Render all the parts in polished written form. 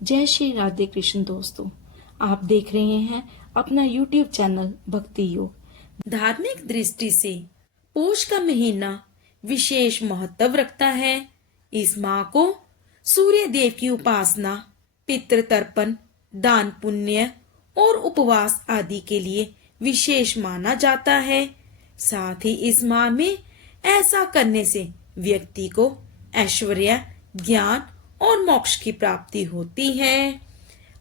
जय श्री राधे कृष्ण दोस्तों, आप देख रहे हैं अपना YouTube चैनल भक्ति योग। धार्मिक दृष्टि से पोष का महीना विशेष महत्व रखता है। इस माह को सूर्य देव की उपासना, पितृ तर्पण, दान पुण्य और उपवास आदि के लिए विशेष माना जाता है। साथ ही इस माह में ऐसा करने से व्यक्ति को ऐश्वर्य, ज्ञान और मोक्ष की प्राप्ति होती है।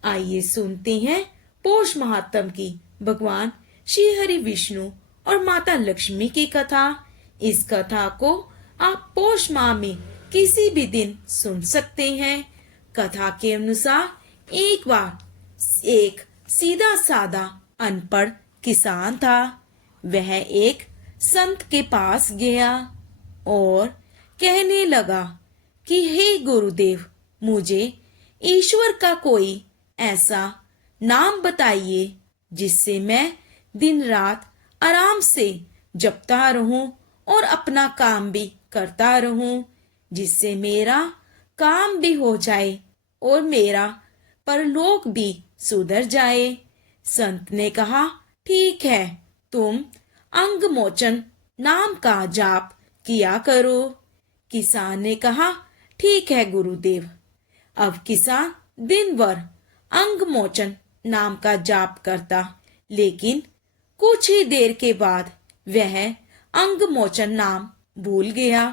आइए सुनते हैं पोष महात्म की भगवान श्री हरि विष्णु और माता लक्ष्मी की कथा। इस कथा को आप पोष माह में किसी भी दिन सुन सकते हैं। कथा के अनुसार एक बार एक सीधा सादा अनपढ़ किसान था। वह एक संत के पास गया और कहने लगा कि हे गुरुदेव, मुझे ईश्वर का कोई ऐसा नाम बताइए जिससे मैं दिन रात आराम से जपता रहूं और अपना काम भी करता रहूं, जिससे मेरा काम भी हो जाए और मेरा परलोक भी सुधर जाए। संत ने कहा, ठीक है, तुम अंगमोचन नाम का जाप किया करो। किसान ने कहा, ठीक है गुरुदेव। अब किसान दिन भर अंगमोचन नाम का जाप करता, लेकिन कुछ ही देर के बाद वह अंगमोचन नाम भूल गया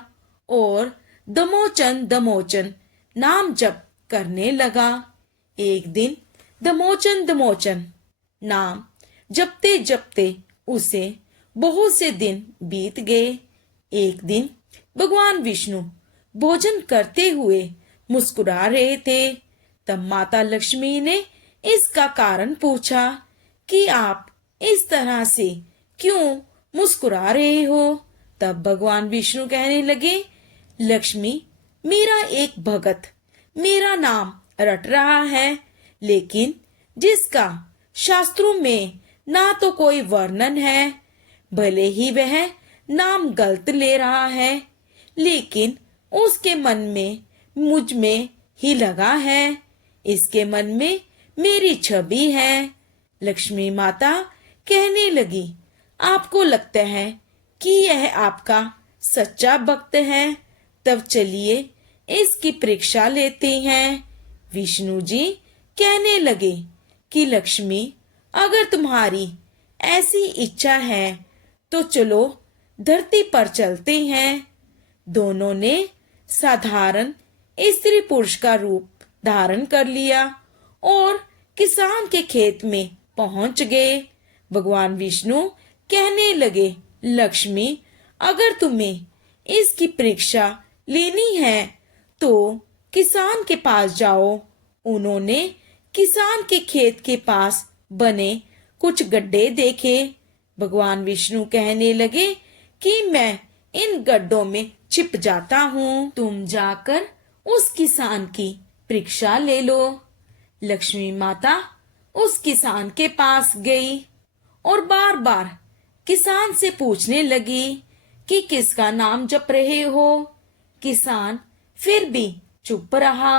और दमोचन दमोचन नाम जप करने लगा। एक दिन दमोचन दमोचन नाम जपते जपते उसे बहुत से दिन बीत गए। एक दिन भगवान विष्णु भोजन करते हुए मुस्कुरा रहे थे। तब माता लक्ष्मी ने इसका कारण पूछा कि आप इस तरह से क्यों मुस्कुरा रहे हो। तब भगवान विष्णु कहने लगे, लक्ष्मी, मेरा एक भगत मेरा नाम रट रहा है, लेकिन जिसका शास्त्रों में ना तो कोई वर्णन है, भले ही वह नाम गलत ले रहा है, लेकिन उसके मन में मुझ में ही लगा है। इसके मन में मेरी छवि है। लक्ष्मी माता कहने लगी, आपको लगता है कि यह आपका सच्चा भक्त है, तब चलिए इसकी परीक्षा लेते हैं। विष्णु जी कहने लगे कि लक्ष्मी, अगर तुम्हारी ऐसी इच्छा है तो चलो धरती पर चलते हैं। दोनों ने साधारण स्त्री पुरुष का रूप धारण कर लिया और किसान के खेत में पहुंच गए। भगवान विष्णु कहने लगे, लक्ष्मी, अगर तुम्हें इसकी परीक्षा लेनी है तो किसान के पास जाओ। उन्होंने किसान के खेत के पास बने कुछ गड्ढे देखे। भगवान विष्णु कहने लगे कि मैं इन गड्ढों में छिप जाता हूँ, तुम जाकर उस किसान की परीक्षा ले लो। लक्ष्मी माता उस किसान के पास गई और बार बार किसान से पूछने लगी कि किसका नाम जप रहे हो। किसान फिर भी चुप रहा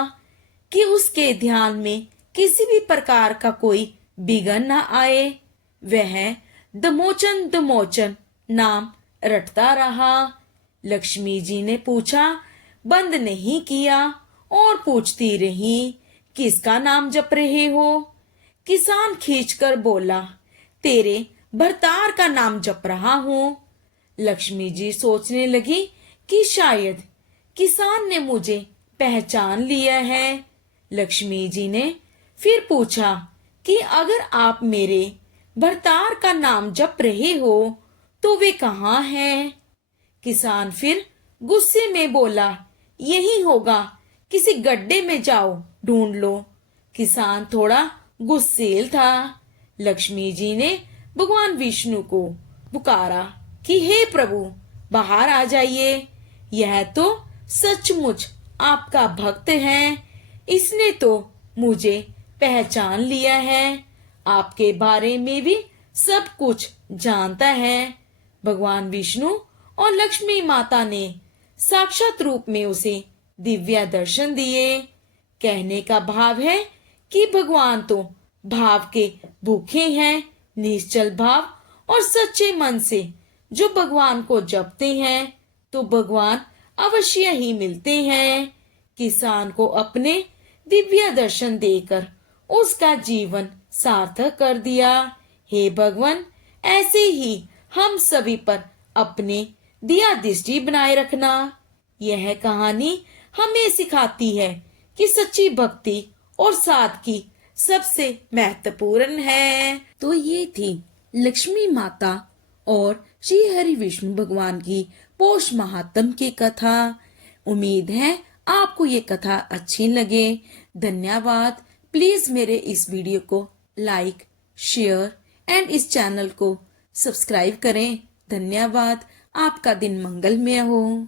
कि उसके ध्यान में किसी भी प्रकार का कोई विघ्न न आए। वह दमोचन दमोचन नाम रटता रहा। लक्ष्मी जी ने पूछा, बंद नहीं किया और पूछती रही, किसका नाम जप रहे हो। किसान खींचकर बोला, तेरे भरतार का नाम जप रहा हूँ। लक्ष्मी जी सोचने लगी कि शायद किसान ने मुझे पहचान लिया है। लक्ष्मी जी ने फिर पूछा कि अगर आप मेरे भरतार का नाम जप रहे हो तो वे कहाँ हैं। किसान फिर गुस्से में बोला, यही होगा, किसी गड्ढे में जाओ ढूंढ लो। किसान थोड़ा गुस्सेल था। लक्ष्मी जी ने भगवान विष्णु को पुकारा कि हे प्रभु, बाहर आ जाइए, यह तो सचमुच आपका भक्त है, इसने तो मुझे पहचान लिया है, आपके बारे में भी सब कुछ जानता है। भगवान विष्णु और लक्ष्मी माता ने साक्षात रूप में उसे दिव्य दर्शन दिए। कहने का भाव है कि भगवान तो भाव के भूखे हैं। निश्चल भाव और सच्चे मन से जो भगवान को जपते हैं तो भगवान अवश्य ही मिलते हैं। किसान को अपने दिव्य दर्शन देकर उसका जीवन सार्थक कर दिया। हे भगवान, ऐसे ही हम सभी पर अपने दिया दृष्टि बनाए रखना। यह कहानी हमें सिखाती है कि सच्ची भक्ति और सादगी सबसे महत्वपूर्ण है। तो ये थी लक्ष्मी माता और श्री हरि विष्णु भगवान की पौष महात्म की कथा। उम्मीद है आपको ये कथा अच्छी लगे। धन्यवाद। प्लीज मेरे इस वीडियो को लाइक, शेयर एंड इस चैनल को सब्सक्राइब करें। धन्यवाद। आपका दिन मंगलमय हो।